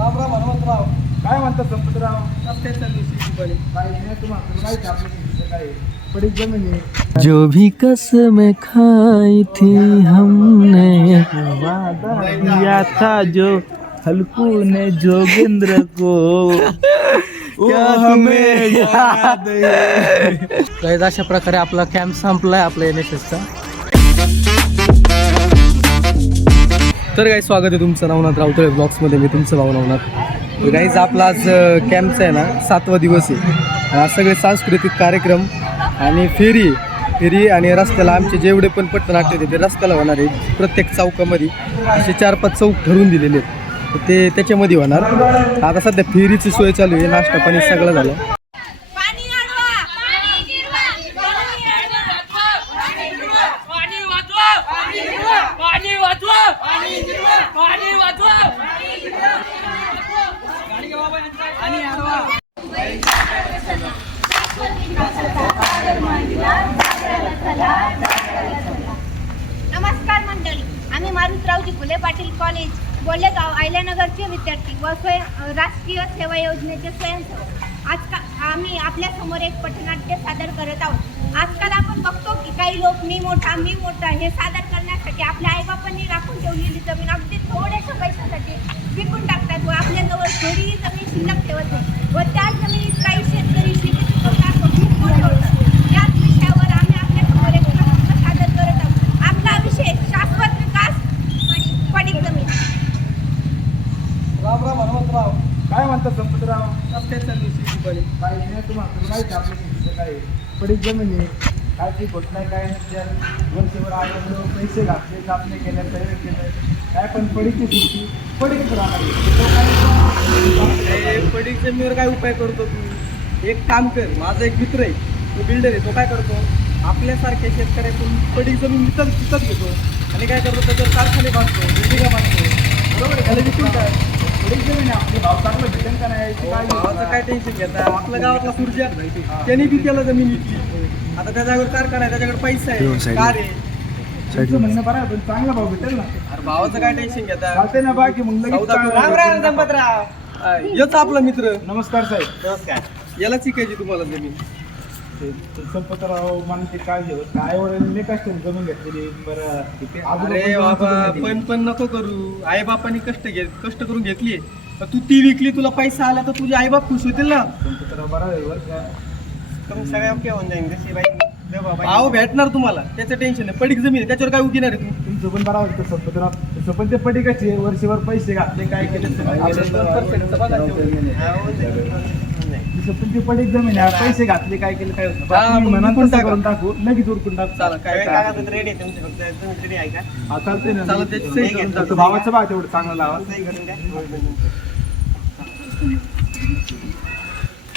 राम राम हनुमंतराव. काय म्हणतात संपतराव? कसं काय चालली शेती? काही नाही, तुम्हाला माहिती आपलं शेतीचं काय पडीक जमीन आहे. जो भी कसमें खाई थी हमने वादा किया था जो हल्कू ने जोगेंद्र को क्या हमें याद है. गाइस, अशा प्रकारे आपला कॅम्प संपलाय आपला NSSचा. तर गाईज, स्वागत आहे तुमचं नवनाथ राऊतळे ब्लॉग्समध्ये. मी तुमचं भाऊ नवनाथ. गाईज, आपला आज कॅम्पचा आहे ना 7वा दिवस आहे. आज सगळे सांस्कृतिक कार्यक्रम आणि फेरी आणि रस्त्याला आमचे जेवढे पण पथनाट्य आहेत ते रस्त्याला होणार आहेत. प्रत्येक चौकामध्ये असे 4-5 चौक ठरवून दिलेले आहेत, तर ते त्याच्यामध्ये होणार. आता सध्या फेरीची सोय चालू आहे, नाश्ता पाणी सगळं झालं. नमस्कार मंडळी, आम्ही मारुतरावजी फुले पाटील कॉलेज बोलेगाव अहिल्यानगरचे विद्यार्थी व राष्ट्रीय सेवा योजनेचे स्वयंसेवक. आम्ही आपल्या समोर एक पथनाट्य सादर करत आहोत. आजकाल आपण बघतो की काही लोक मी मोठा हे सादर करण्यासाठी आपल्या आईबापांनी राखून ठेवलेली जमीन अगदी थोड्याशा पैशासाठी विकून टाकतात व आपल्याजवळ थोडीही जमीन शिल्लक ठेवत नाही व त्या जमिनीत काही शेतकरी शेती पिकवतात व खूप मोठे होतात. याच विषयावर आम्ही आपल्या समोर एक प्रश्न सादर करत आहोत. आपला विषय शाश्वत विकास पडीक जमीन. राम राम हनुमंतराव. काय म्हणतात संपतराव? कसं काय चालली शेती? काही नाही, तुम्हाला माहिती आपलं शेतीचं काय पडीक जमीन आहे. काय ती होत नाही, काय नाही. वर्षभर आलं पैसे घातले, कापणे केलं, तयार केलं, काय पण पडीकची शेती पडीकच राहणार आहे. पडीक जमिनीवर काय उपाय करतो तू? एक काम कर, माझा एक मित्र आहे, तो बिल्डर आहे. तो काय करतो, आपल्यासारख्या शेतकऱ्यातून पडीक जमीन विकत घेतो आणि काय करतो, त्याच्यावर कारखाने बांधतो, बिल्डिंगा बांधतो. बरोबर आहे, त्याला विकून काय पडीक जमीन आहे आपली. भाव चांगलं भेटेल का नाही भावाचं काय टेन्शन घेता. आपल्या गावातला सूर्या त्याने बी त्याला जमीन विकली. आता त्या जागेवर कारखाना आहे, त्याच्याकडे पैसा आहे, कार आहे. तुमचं म्हणणं बरं आहे, पण चांगला भाव भेटेल ना. अरे भावाचं काय टेन्शन घेता. चालते ना बाकी मग लगेच सौदा करू. चांगलं संपतराव. याच आपला मित्र. नमस्कार साहेब. नमस्कार. याला शिकायची तुम्हाला जमीन. संपतराव म्हणते काय घेऊ काय वडील कष्ट जमीन घेतलेली बरं. अरे बाबा, पण नको करू. आई बापांनी कष्ट करून घेतली, तू ती विकली, तुला पैसा आला तर तुझे आई बाप खुश होतील ना. संपतराव बरं आहे बरं का. सगळ्या होऊन जाईल. भाव भेटणार तुम्हाला, त्याचं टेन्शन नाही. पडीक जमीन आहे, त्याच्यावर काय उगिणार आहे तू? तुमचं पण बरं वाटतं संपतराव. तसं पण ते पडीकाचे वर्षभर पैसे घातले, काय केले पण ते पडीक जमीन आहे. पैसे घातले, काय केलं काय होतं म्हणून करून टाकू, लगेच उरकून टाकू. चला, काय रेडी आहे तुमचे? फक्त तुम्ही रेडी आहे का? हा चालते ना. चला, त्याची सही करून टाकू. भावाचं भाव तेवढं चांगलं लावा. सही करून द्या.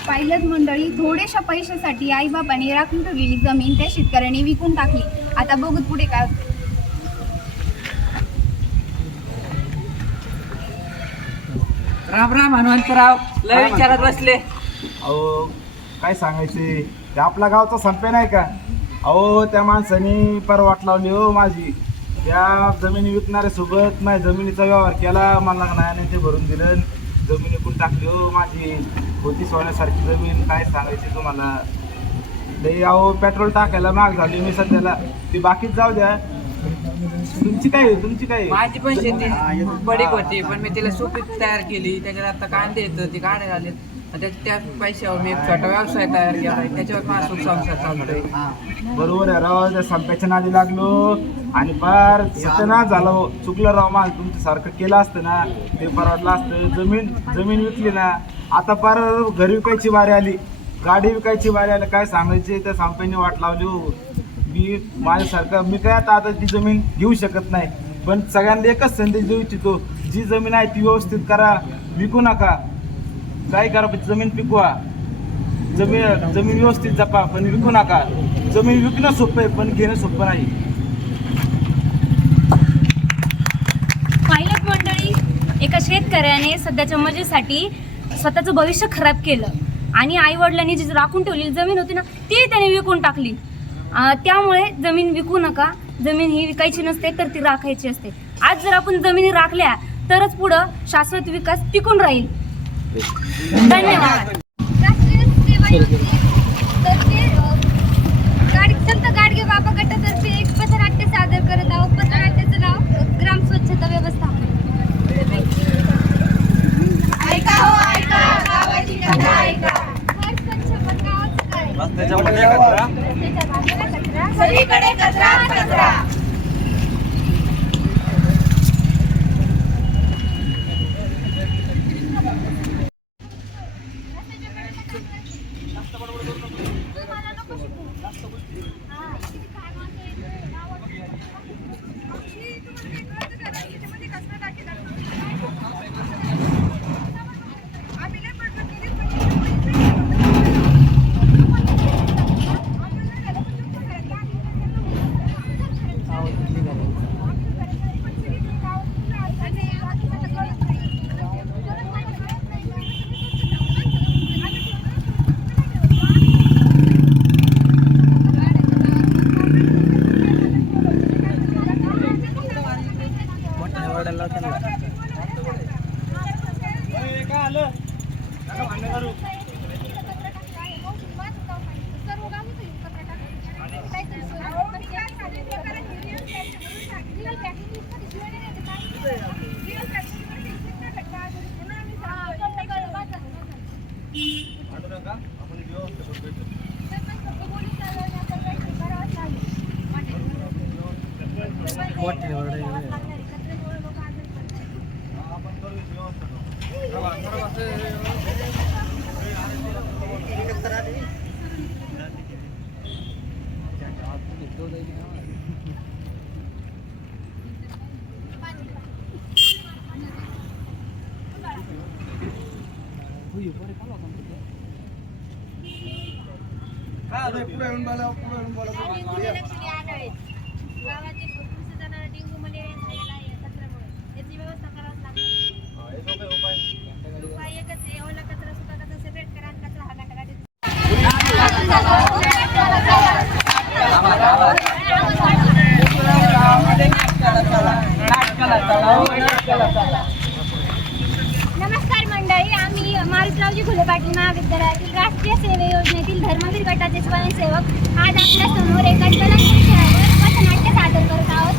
पाहिलंच मंडळी, थोड्याशा पैशासाठी आईबापांनी राखून ठेवलेली जमीन त्या शेतकऱ्यांनी विकून टाकली. आता बघू पुढे काय होतं. राम राम हनुमंतराव. लय विचारात बसले. अहो काय सांगायचे, ते आपला गावचा संपे नाही का. अहो त्या माणसाने परवाट लावली हो माझी. त्या जमिनी विकणाऱ्या सोबत माझ्या जमिनीचा व्यवहार केला, मला नाही ते भरून दिलं, जमीन विकून टाकली हो माझी. होती सोन्यासारखी जमीन, काय सांगायची तुम्हाला. लई अहो पेट्रोल टाकायला महाग झाली मी सध्याला. ती बाकीच जाऊ द्या. तुमची काय माझी पण शेती पडीक होती, पण मी तिला सुपीक तयार केली. त्याच्यात आता कांदे येतं, ते काढे झाले. त्या पैशावर मी एक छोटा व्यवसाय तयार केला, त्याच्यावर माझा सुख संसार चालतोय. बरोबर आहे राव. त्या संप्याच्या नादी लागलो आणि फार सत्यनाश झालं हो. चुकलं राव. माझं तुमच्यासारखं केलं असतं ना, ते परवडलं असतं. जमीन विकली ना, आता फार घरी विकायची वारी आली, गाडी विकायची वारी आली. काय सांगायचे, त्या संप्याने वाट लावली हो. मी माझ्यासारखं मी काय आता ती जमीन घेऊ शकत नाही, पण सगळ्यांना एकच संदेश देऊ इच्छितो, जी जमीन आहे ती व्यवस्थित करा, विकू नका. काय करा, जमीन पिकवा, जमीन व्यवस्थित जपा, पण विकू नका. जमीन विकणं सोपं आहे, पण घेणं सोपं नाही. पाहिलं मंडळी, एका शेतकऱ्याने सध्याच्या मजेसाठी स्वतःचं भविष्य खराब केलं आणि आई वडिलांनी जी राखून ठेवलेली जमीन होती ना, ती त्याने विकून टाकली. त्यामुळे जमीन विकू नका. जमीन ही विकायची नसते, तर ती राखायची असते. आज जर आपण जमिनी राखल्या तरच पुढं शाश्वत विकास टिकून राहील. धन्यवाद. राष्ट्रीय सेवा योजनेतर्फे संत गाडगे बाबा गटातर्फे एक पथनाट्य सादर करत आहोत. पथनाट्याचं नाव ग्राम स्वच्छता व्यवस्थापन. ऐका हो ऐका, गावाची कथा ऐका. घर स्वच्छ पण गावाचं काय? त्याच्या बाजूला कचरा, सगळीकडे कचरा कचरा. गावातील भरपूर जणांना डेंग्यू मलेरिया झालेला आहे कचऱ्यामुळे. याची व्यवस्था करावी लागते. उपाय एकच आहे, ओला कचरा सुका कचरा सेपरेट करा आणि कचरा हा टाका. नमस्कार मंडळी, आम्ही मारुतरावजी घुले पाटील महाविद्यालयातील राष्ट्रीय सेवा योजनेतील धर्मवीर गटाचे स्वयंसेवक आज आपल्या समोर एका ज्वलंत विषयावर पथनाट्य सादर करत आहोत.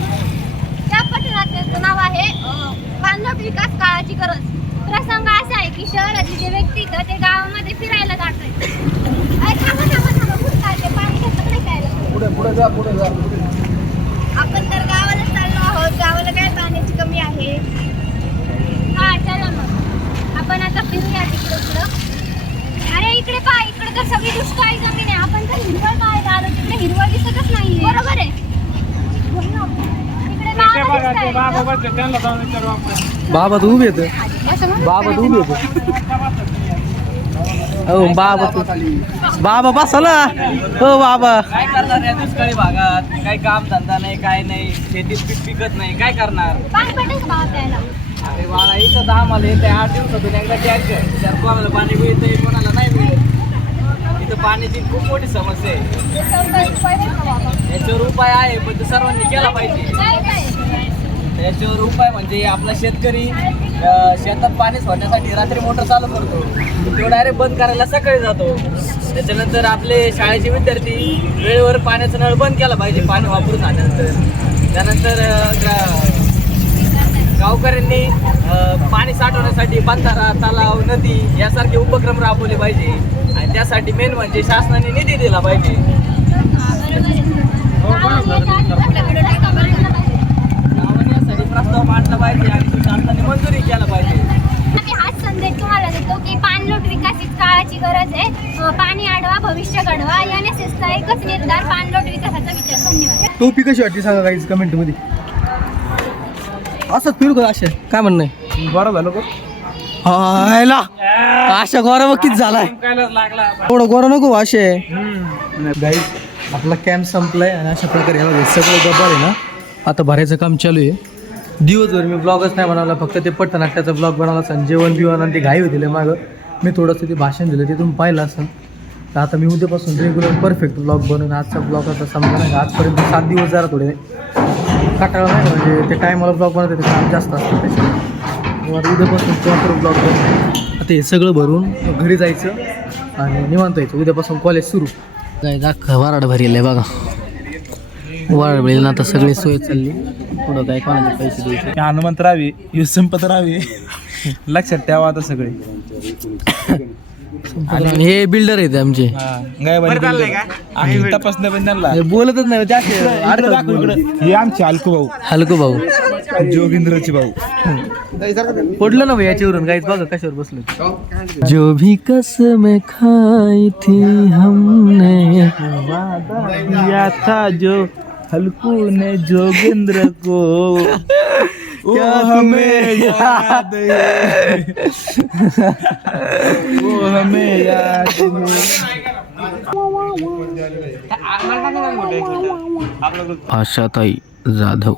त्या पथनाट्याचं नाव आहे बांधव विकास काळाची गरज. प्रसंग असा आहे की शहरातील जे व्यक्ती ते गावामध्ये फिरायला जातात. आपण तर गावाला चाललो आहोत. गावाला काय पाण्याची कमी आहे. हा चला मग आपण आता फिरूया तिकडे पुढं. अरे इकडे पहा, इकडे तर सगळी दुष्काळी जमीन आहे. आपण तर हिरवळ काय आलो, तिकडे हिरवळ दिसतच नाही. बरोबर आहे. तिकडे बाबा तू उभी येत, बाबा तू उभी येत. हो बाबा तू, बाबा बसला. हो बाबा काय करणार या दुष्काळी भागात? काही काम धंदा नाही, काय नाही, शेतीत पीक पिकत नाही, काय करणार? पाणी पडेल भाव प्यायला. अरे बाळा, इथं 10 आम्हाला येते 8 दिवसातून एकदा टॅग त्यात कोणाला पाणी मिळतंय, कोणाला नाही मिळत. इथं पाण्याची खूप मोठी समस्या आहे. याच्यावर उपाय आहे, पण तो सर्वांनी केला पाहिजे. याच्यावर उपाय म्हणजे आपला शेतकरी शेतात पाणी सोडण्यासाठी रात्री मोटर चालू करतो, तो डायरेक्ट बंद करायला सकाळी जातो. त्याच्यानंतर आपले शाळेचे विद्यार्थी वेळेवर पाण्याचा नळ बंद केला पाहिजे पाणी वापरून झाल्यानंतर. त्यानंतर गावकऱ्यांनी पाणी साठवण्यासाठी बंधारा, तलाव, नदी यासारखे उपक्रम राबवले पाहिजे. आणि त्यासाठी मेन म्हणजे शासनाने निधी दिला पाहिजे. गावासाठी प्रस्ताव मांडला पाहिजे आणि शासनाने मंजुरी केला पाहिजे. आम्ही हाच संदेश तुम्हाला देतो की पाणलोट विकास हीच काळाची गरज आहे. पाणी अडवा, भविष्य घडवा. NSSचा एकच निर्धार, पाणलोट विकासाचा विचार. धन्यवाद. टोपी कशी वाटते सांगा काहीच कमेंट मध्ये. असं फिरू का अशा, काय म्हणणं आहे? बरं झालं का? हायला अशा गोरा बघ किती झालाय. थोडं गोरा नको असे. गाईज आपला कॅम्प संपलाय आणि अशा प्रकारे हे बघा सगळं गब्बार आहे ना, आता भरायचं काम चालू आहे. दिवसभर मी ब्लॉगच नाही बनवला, फक्त ते पथनाट्याचा ब्लॉग बनवला असेल. जेवण बिवण आणि ते घाई होतील मागं. मी थोडंसं ते भाषण दिलं ते तुम्ही पाहिलं असेल. तर आता मी उद्यापासून रेग्युलर परफेक्ट ब्लॉग बनवून आजचा ब्लॉग आता समजा नाही, आजपर्यंत 7 दिवस जरा थोडे कटाळा नाही, म्हणजे ते टायमाला ब्लॉग बनवते ते काम जास्त असतं त्याच्यामुळे. उद्यापासून प्रॉपर ब्लॉग आता हे सगळं भरून घरी जायचं आणि निवांत यायचं. उद्यापासून कॉलेज सुरू. काय दाखवा वाराड भरेल आहे बघा. वाराड भरेल आता सगळी सोय चालली. पुढं काय कोणाचे पैसे द्यायचे. हनुमंत राहावी यू संपत राहावी लक्षात ठेवा आता सगळे. आणि हे बिल्डर आहेत आमचे. तपासण्या पण त्यांना हे बोलतच नाही ते असे हे आमचे हलकू भाऊ, हलकू भाऊ, जोगिंद्रचे भाऊ. पडलं ना भाई याच्यावरून काहीच बघा कशावर बसलो. जो भी कसम खाई थी हमने या था जो हलकू ने जोगिंद्र को वो हमें याद है, वो हमें याद है. आशाताई जाधव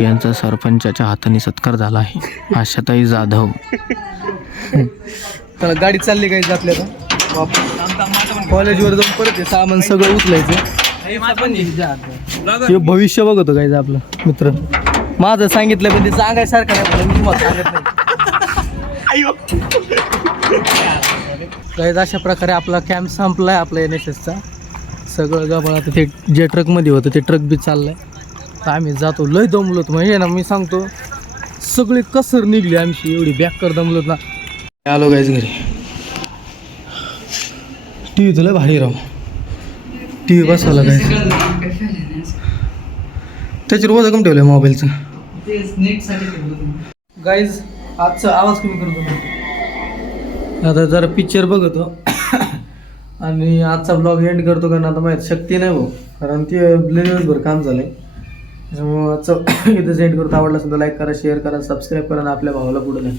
यांचा सरपंचाच्या हाताने सत्कार झाला आहे. आशाताई जाधव. तर गाडी चालली काही जातल्या आता कॉलेजवर जाऊन परत हे सामान सगळं उचलायचं. हे भविष्य बघतो काय आपलं मित्र. माझं सांगितलं पण ते सांगायसारखं नाही म्हणून मी तुम्हाला सांगत नाही. काही अशा प्रकारे आपला कॅम्प संपलाय आपला NSSचा. सगळं गबाळ आता ते जे ट्रकमध्ये होतं ते ट्रक बी चाललंय. तर आम्ही जातो. लय दमलोत म्हणजे ना मी सांगतो सगळी कसर निघली आमची. एवढी बॅकर दमलोत ना. आलो गायच घरी. TV तुला भारी राव. TV बसवला काय त्याच्यावर वजन कमी ठेवलं मोबाईलचं. गाईज आजचा आवाज कमी करतो. आता जरा पिक्चर बघतो आणि आजचा ब्लॉग एंड करतो. कारण आता माहीत शक्ती नाही भाऊ. कारण ते दिवसभर काम झालं आहे. त्याच्यामुळं आजचं इथं एंड करतो. आवडला असेल तर लाईक करा, शेअर करा, सबस्क्राईब करा आणि आपल्या भावाला पुढे नाही.